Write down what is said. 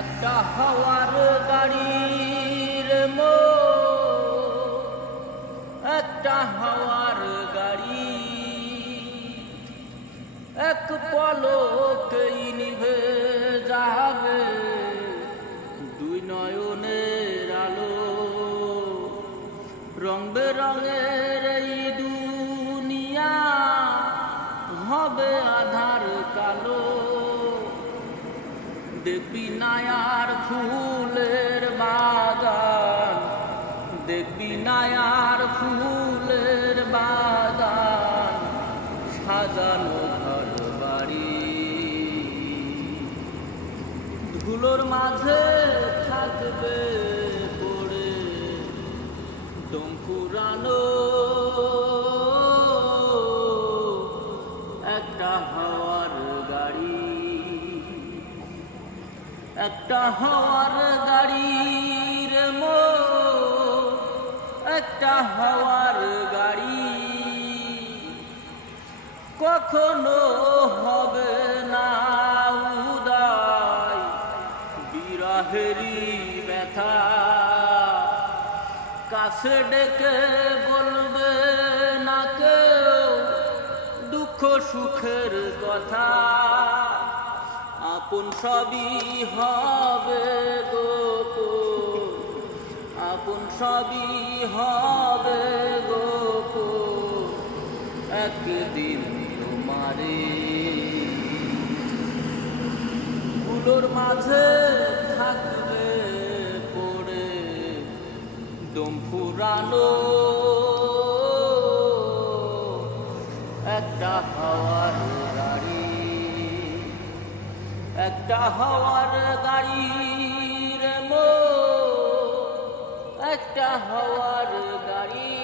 একটা হাওয়ার গাড়ির একটা হাওয়ার গাড়ি এক পলকেই নিভে যাবে দুই নয়নের আলো। রং বেরঙের এই দুনিয়া হবে আধার কালো। দেখবি নায়ার ফুলের বাগান, দেখবি নায়ার ফুলের বাগান, সাজানো ঘর বাড়ি। ধুলোর মাঝে থাকবে পড়ে দম ফুরানো একটা হাওয়ার গাড়ি। একটা হাওয়ার গাড়ির একটা হাওয়ার গাড়ি কখনো হবে না উদয় বিরহেরই ব্যথা। কাছে ডেকে বলবে না কেউ দুঃখ সুখের কথা। আপন সবই হবে গোপন, আপন সবই হবে গোপন একদিন তোমারে। ফুলোর মাঝে থাকবে পড়ে দম ফুরানো একটা হাওয়ার গাড়ি। একটা হাওয়ার গাড়ির একটা হাওয়ার গাড়ি।